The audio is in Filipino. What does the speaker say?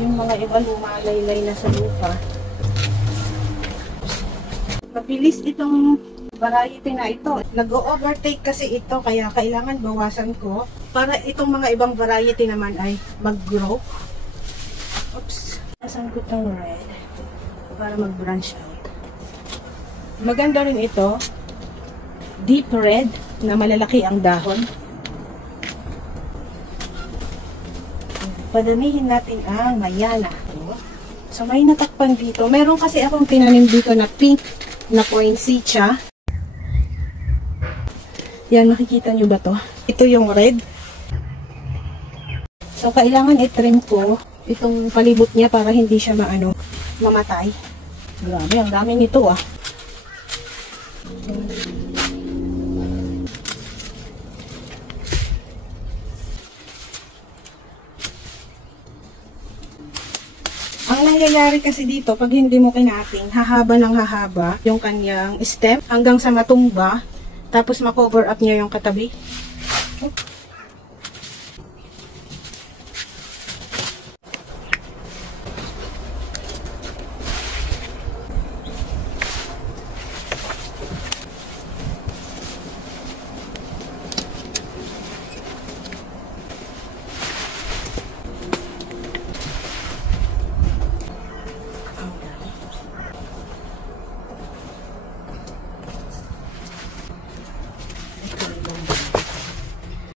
Yung mga iba lumalaylay na sa lupa. Mabilis itong variety na ito. Nag-overtake kasi ito, kaya kailangan bawasan ko para itong mga ibang variety naman ay mag-grow. Oops. Bawasan ko itong red para mag-branch out. Maganda rin ito. Deep red na malalaki ang dahon. Padamihin natin ang mayana. So may natakpan dito. Meron kasi akong tinanim dito na pink na poinsettia. Yan, makikita nyo ba to? Ito yung red. So kailangan i-trim ko itong palibot niya para hindi siya mamatay. Grabe, ang dami nito ah. Ang nangyayari kasi dito, pag hindi mo kinating, hahaba ng hahaba yung kanyang stem hanggang sa matumba, tapos ma-cover up niya yung katabi.